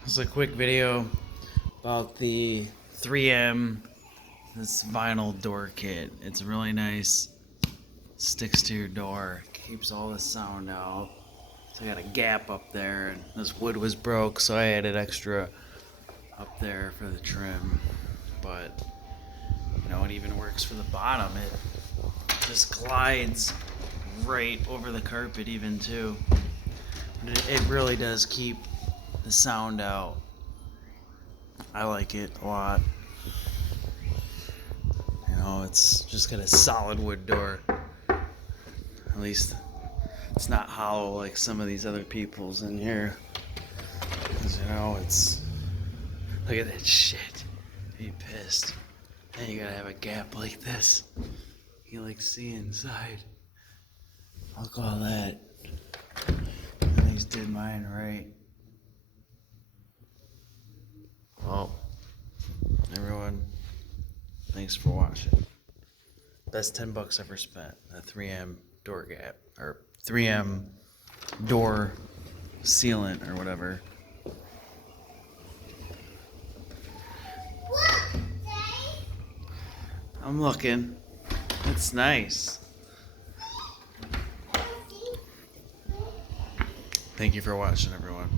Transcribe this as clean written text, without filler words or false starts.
This is a quick video about the 3M, this vinyl door kit. It's really nice, sticks to your door, keeps all the sound out. So I got a gap up there, and this wood was broke, so I added extra up there for the trim. But you know, it even works for the bottom. It just glides right over the carpet even too. It really does keep the sound out. I like it a lot. You know, it's just got a solid wood door. At least it's not hollow like some of these other people's in here. Because, you know, it's... Look at that shit. Be pissed. And you gotta have a gap like this. You like see inside. Look at all that. At least did mine right. Well, everyone, thanks for watching. Best $10 ever spent. A 3M door gap, or 3M door sealant, or whatever. I'm looking. It's nice. Thank you for watching, everyone.